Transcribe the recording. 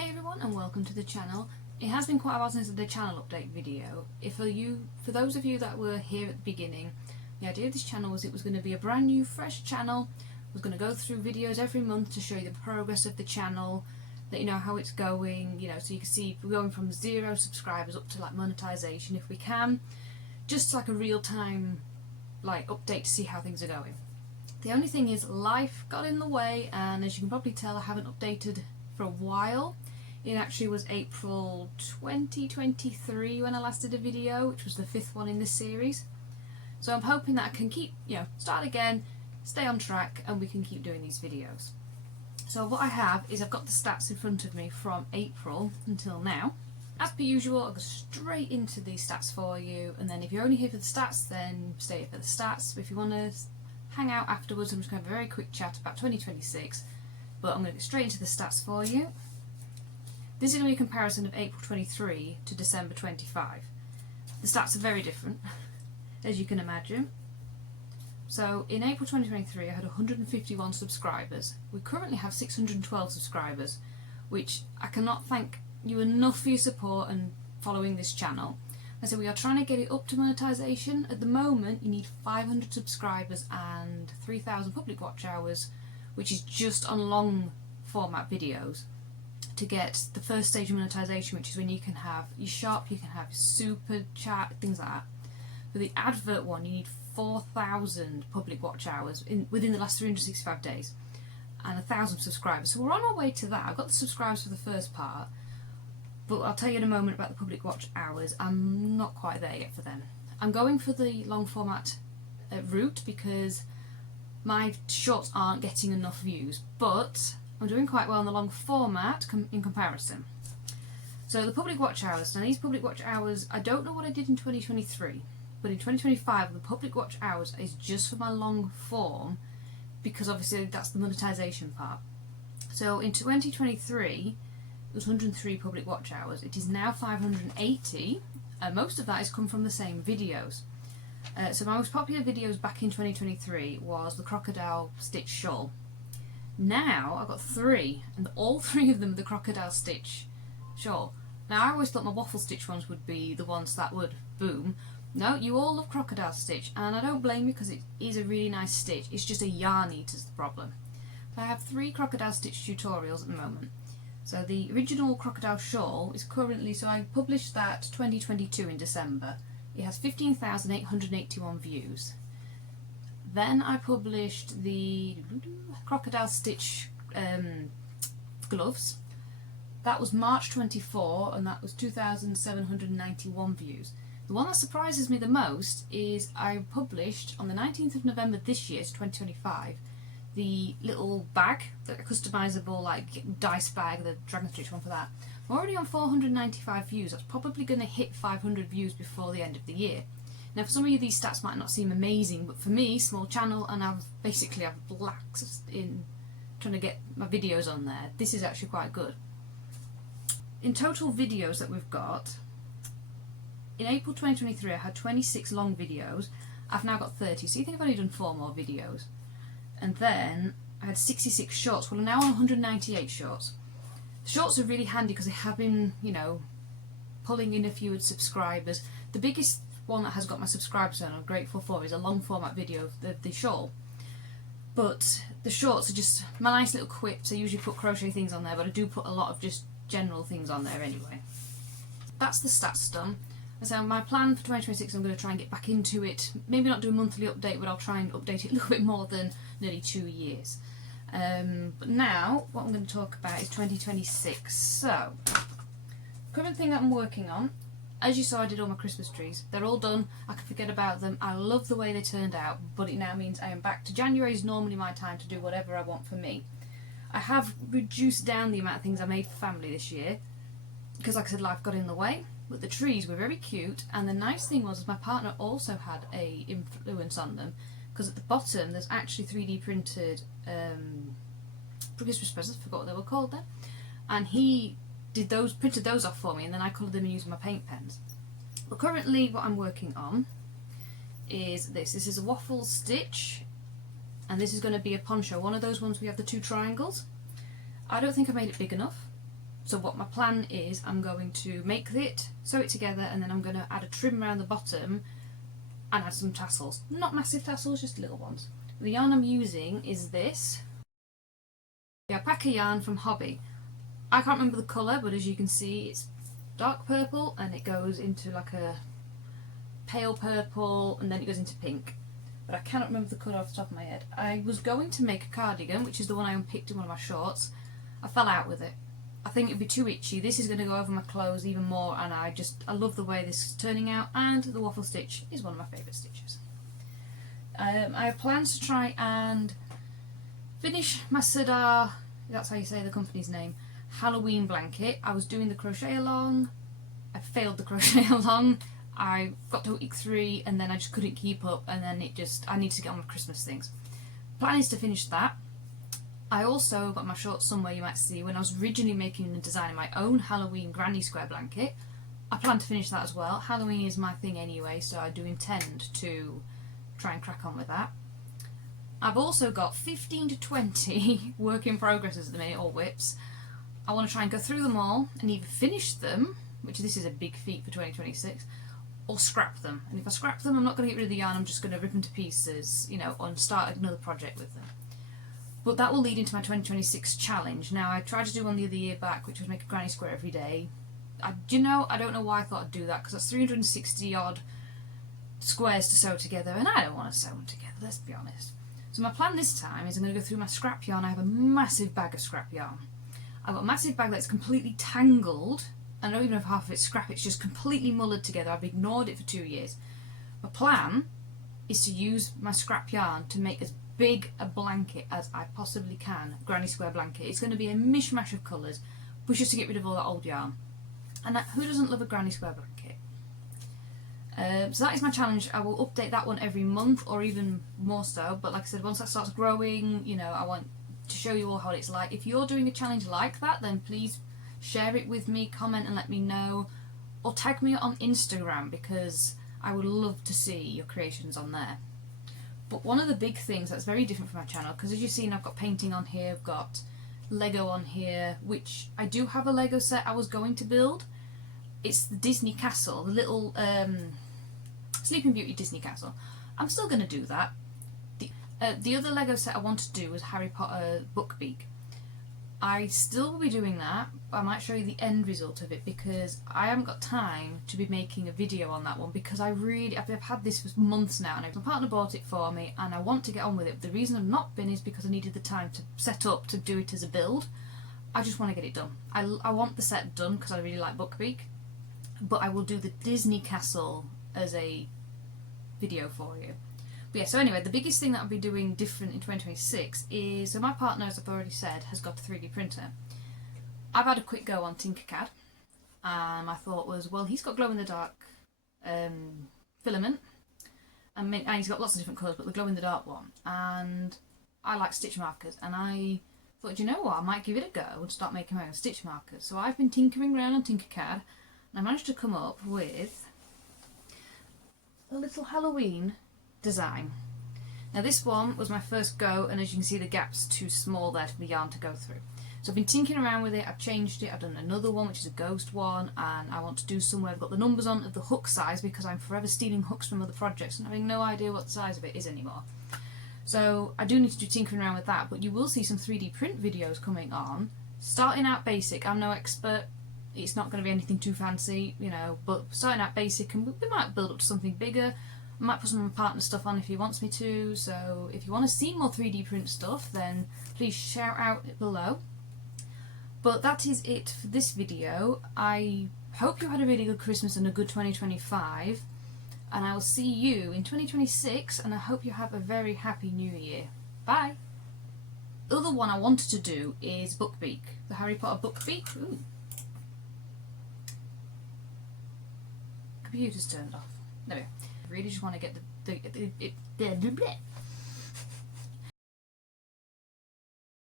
Hey everyone and welcome to the channel. It has been quite a while since I did a channel update video. For those of you that were here at the beginning, the idea of this channel was it was going to be a brand new fresh channel. I was going to go through videos every month to show you the progress of the channel, let you know how it's going, so you can see we're going from 0 subscribers up to like monetization if we can. Just like a real-time update to see how things are going. The only thing is life got in the way, and as you can probably tell I haven't updated for a while. It actually was April 2023 when I last did a video, which was the 5th one in this series. So I'm hoping that I can keep, start again, stay on track, and we can keep doing these videos. So what I have is I've got the stats in front of me from April until now. As per usual, I'll go straight into these stats for you, and then if you're only here for the stats, then stay here for the stats. But if you want to hang out afterwards, I'm just going to have a very quick chat about 2026, but I'm going to get straight into the stats for you. This is going to be a comparison of April 23 to December 25. The stats are very different, as you can imagine. So in April 2023 I had 151 subscribers. We currently have 612 subscribers, which I cannot thank you enough for your support and following this channel. So we are trying to get it up to monetization. At the moment you need 500 subscribers and 3,000 public watch hours, which is just on long format videos, to get the first stage of monetization, which is when you can have your shop, you can have super chat, things like that. For the advert one you need 4,000 public watch hours within the last 365 days and 1,000 subscribers. So we're on our way to that. I've got the subscribers for the first part, but I'll tell you in a moment about the public watch hours. I'm not quite there yet for them. I'm going for the long format route because my shorts aren't getting enough views, but I'm doing quite well in the long format in comparison. So the public watch hours, now these public watch hours, I don't know what I did in 2023, but in 2025 the public watch hours is just for my long form, because obviously that's the monetization part. So in 2023 it was 103 public watch hours. It is now 580, and most of that has come from the same videos. So my most popular videos back in 2023 was the crocodile stitch shawl. Now I've got 3, and all 3 of them are the crocodile stitch shawl. Now I always thought my waffle stitch ones would be the ones that would boom. No, you all love crocodile stitch, and I don't blame you because it is a really nice stitch. It's just a yarn eater's the problem. So I have 3 crocodile stitch tutorials at the moment. So the original crocodile shawl is currently, so I published that 2022 in December. It has 15,881 views. Then I published the crocodile stitch gloves. That was March 24 and that was 2,791 views. The one that surprises me the most is I published on the 19th of November this year, so 2025, the little bag, the customisable dice bag, the dragon stitch one for that. I'm already on 495 views. That's probably going to hit 500 views before the end of the year. Now for some of you these stats might not seem amazing, but for me, small channel, and I've laxed in trying to get my videos on there, this is actually quite good. In total videos that we've got, in April 2023 I had 26 long videos. I've now got 30, so you think I've only done 4 more videos. And then I had 66 shorts. Well, I'm now on 198 shorts. The shorts are really handy because they have been, pulling in a few subscribers. The biggest one that has got my subscribers and I'm grateful for is a long format video of the shawl. But the shorts are just my nice little quips. I usually put crochet things on there, but I do put a lot of just general things on there anyway. That's the stats done. So my plan for 2026, I'm going to try and get back into it. Maybe not do a monthly update, but I'll try and update it a little bit more than nearly 2 years. But now, what I'm going to talk about is 2026. So, current thing that I'm working on, as you saw I did all my Christmas trees. They're all done, I can forget about them. I love the way they turned out, but it now means I am back to January is normally my time to do whatever I want for me. I have reduced down the amount of things I made for family this year, because like I said, life got in the way. But the trees were very cute, and the nice thing was my partner also had a influence on them, because at the bottom there's actually 3D printed Christmas presents, I forgot what they were called then, and he printed those off for me, and then I coloured them using my paint pens. But currently what I'm working on is this. This is a waffle stitch, and this is going to be a poncho, one of those ones we have the 2 triangles. I don't think I made it big enough, So what my plan is, I'm going to make it, sew it together, and then I'm going to add a trim around the bottom and add some tassels. Not massive tassels, just little ones. The yarn I'm using is this. The alpaca yarn from Hobby. I can't remember the colour, but as you can see it's dark purple and it goes into like a pale purple and then it goes into pink. But I cannot remember the colour off the top of my head. I was going to make a cardigan, which is the one I unpicked in one of my shorts. I fell out with it. I think it'd be too itchy. This is going to go over my clothes even more, and I love the way this is turning out, and the waffle stitch is one of my favourite stitches. I have plans to try and finish my Sadar, that's how you say the company's name, Halloween blanket. I was doing the crochet along, I failed the crochet along, I got to week 3 and then I just couldn't keep up, and then I need to get on with Christmas things. Plan is to finish that. I also got my shorts somewhere you might see when I was originally making and designing my own Halloween granny square blanket. I plan to finish that as well. Halloween is my thing anyway, so I do intend to try and crack on with that. I've also got 15 to 20 work in progresses at the minute, or whips. I want to try and go through them all and either finish them, which this is a big feat for 2026, or scrap them. And if I scrap them, I'm not going to get rid of the yarn, I'm just going to rip them to pieces, you know, and start another project with them. But that will lead into my 2026 challenge. Now, I tried to do one the other year back, which was make a granny square every day. I don't know why I thought I'd do that, because that's 360 odd squares to sew together, and I don't want to sew them together, let's be honest. So my plan this time is I'm going to go through my scrap yarn. I have a massive bag of scrap yarn. I've got a massive bag that's completely tangled. I don't even know if half of it's scrap, it's just completely mullered together. I've ignored it for 2 years. My plan is to use my scrap yarn to make as big a blanket as I possibly can, a granny square blanket. It's going to be a mishmash of colours, but just to get rid of all that old yarn. And who doesn't love a granny square blanket? So that is my challenge. I will update that one every month or even more so, but like I said, once that starts growing, you know, I want to show you all how it's like. If you're doing a challenge like that, then please share it with me, comment and let me know, or tag me on Instagram, because I would love to see your creations on there. But one of the big things that's very different from my channel, because as you've seen, I've got painting on here, I've got Lego on here, which I do have a Lego set I was going to build. It's the Disney castle, the little Sleeping Beauty Disney castle. I'm still going to do that. The other Lego set I want to do was Harry Potter Bookbeak. I still will be doing that, but I might show you the end result of it, because I haven't got time to be making a video on that one, because I've had this for months now, and my partner bought it for me and I want to get on with it. The reason I've not been is because I needed the time to set up to do it as a build. I just want to get it done. I want the set done because I really like Bookbeak, but I will do the Disney castle as a video for you. But yeah, so anyway, the biggest thing that I'll be doing different in 2026 is, so my partner, as I've already said, has got a 3D printer. I've had a quick go on Tinkercad, and my thought was, well, he's got glow-in-the-dark filament, and he's got lots of different colours, but the glow-in-the-dark one, and I like stitch markers, and I thought, you know what, I might give it a go and start making my own stitch markers. So I've been tinkering around on Tinkercad, and I managed to come up with a little Halloween design. Now this one was my first go, and as you can see the gap's too small there for the yarn to go through. So I've been tinkering around with it, I've changed it, I've done another one which is a ghost one, and I want to do somewhere I've got the numbers on of the hook size, because I'm forever stealing hooks from other projects and having no idea what the size of it is anymore. So I do need to do tinkering around with that, but you will see some 3D print videos coming on. Starting out basic, I'm no expert, it's not going to be anything too fancy, you know, but starting out basic, and we might build up to something bigger. I might put some of my partner's stuff on if he wants me to, so if you want to see more 3D print stuff, then please shout out below. But that is it for this video. I hope you had a really good Christmas and a good 2025, and I will see you in 2026, and I hope you have a very happy new year. Bye! The other one I wanted to do is Bookbeak, the Harry Potter Bookbeak. Ooh. Computer's turned off. There we go. I really just want to get the